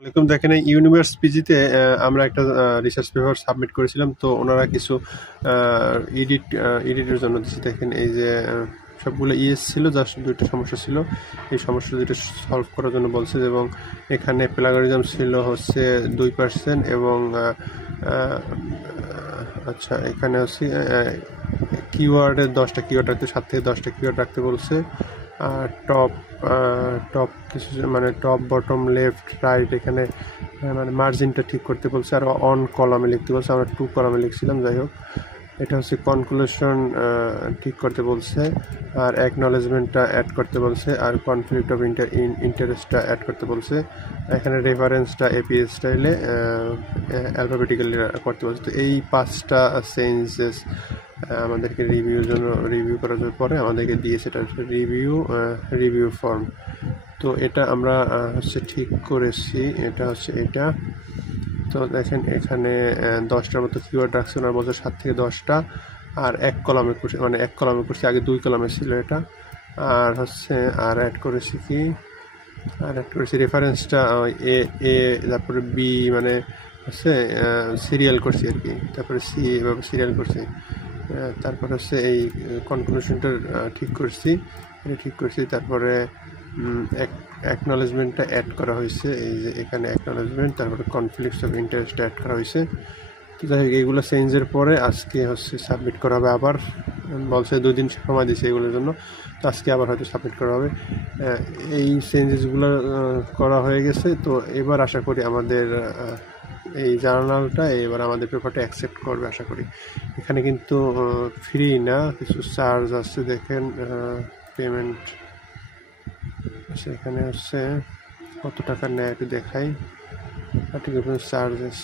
ওয়ালাইকুম। দেখেন এই ইউনিভার্স পিজিতে আমরা একটা রিসার্চ পেপার সাবমিট করেছিলাম, তো ওনারা কিছু এডিটের জন্য দিচ্ছে। দেখেন এই যে সবগুলো ইএস ছিল, জাস্ট দুইটা সমস্যা ছিল, এই সমস্যা দুটো সলভ করার জন্য বলছে। এবং এখানে প্লাগারিজম ছিল হচ্ছে 2% এবং আচ্ছা এখানে হচ্ছে কিওয়ার্ডের 10টা কিওয়ার্ড রাখতে, 7 থেকে 10টা কিওয়ার্ড রাখতে বলছে। আর টপ কিছু মানে টপ বটম লেফট রাইট এখানে মানে মার্জিনটা ঠিক করতে বলছে। আর অন কলামে লিখতে বলছে, আমরা 2 কলামে লিখছিলাম। যাই হোক, এটা হচ্ছে কনক্লুশন ঠিক করতে বলছে, আর অ্যাকনলেজমেন্টটা অ্যাড করতে বলছে, আর কনফ্লিক্ট অফ ইন্টারেস্টটা অ্যাড করতে বলছে। এখানে রেফারেন্সটা এপিএস স্টাইলে অ্যালফাবেটিক্যালি করতে বলছে। তো এই 5টা চেঞ্জেস আমাদেরকে রিভিউ করার পরে আমাদেরকে দিয়েছে, এটা হচ্ছে রিভিউ ফর্ম। তো এটা আমরা হচ্ছে ঠিক করেছি, এটা হচ্ছে এটা। তো দেখেন এখানে 10টার মতো কিওয়ার্ড রাখছে, ওনার বলছে 7 থেকে 10টা। আর এক কলামে করছি, আগে 2 কলামে ছিল এটা। আর হচ্ছে আর অ্যাড করেছি রেফারেন্সটা এ এ তারপরে বি মানে হচ্ছে সিরিয়াল করছি আর কি, তারপরে সি এভাবে সিরিয়াল করছি। তারপর হচ্ছে এই কনক্লুশনটা ঠিক করছি। তারপরে অ্যাকনলেজমেন্টটা অ্যাড করা হয়েছে, এই যে এখানে অ্যাকনলেজমেন্ট, তারপরে কনফ্লিক্টস অফ ইন্টারেস্টটা অ্যাড করা হয়েছে। তো যাই হোক, এইগুলো চেঞ্জের পরে আজকে হচ্ছে সাবমিট করা হবে। আবার বলছে 2 দিন সময় দিচ্ছে এগুলোর জন্য, তো আজকে আবার হয়তো সাবমিট করা হবে। এই চেঞ্জেসগুলো করা হয়ে গেছে। তো এবার আশা করি আমাদের এই জার্নালটা এবার আমাদের পেপারটা অ্যাকসেপ্ট করবে আশা করি। এখানে কিন্তু ফ্রি না, কিছু চার্জ আছে। দেখেন পেমেন্ট এখানে হচ্ছে কত টাকা নেয় একটু দেখাই। আর্টিকেল চার্জেস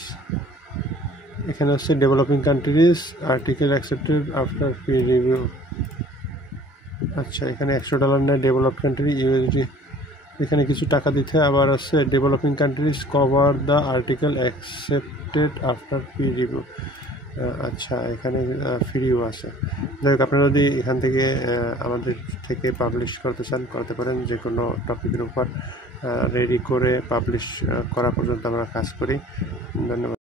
এখানে হচ্ছে developing countries article accepted after pre review. আচ্ছা, এখানে $100 নেয় ডেভেলপ কান্ট্রি ইউএসডি। এখানে কিছু টাকা দিতে, আবার আছে developing countries cover the article accepted after pre review. আচ্ছা, এখানে ফ্রিও আছে। যাই হোক, আপনারা যদি এখান থেকে আমাদের থেকে পাবলিশ করতে চান করতে পারেন। যে কোনো টপিকের উপর রেডি করে পাবলিশ করা পর্যন্ত আমরা কাজ করি। ধন্যবাদ।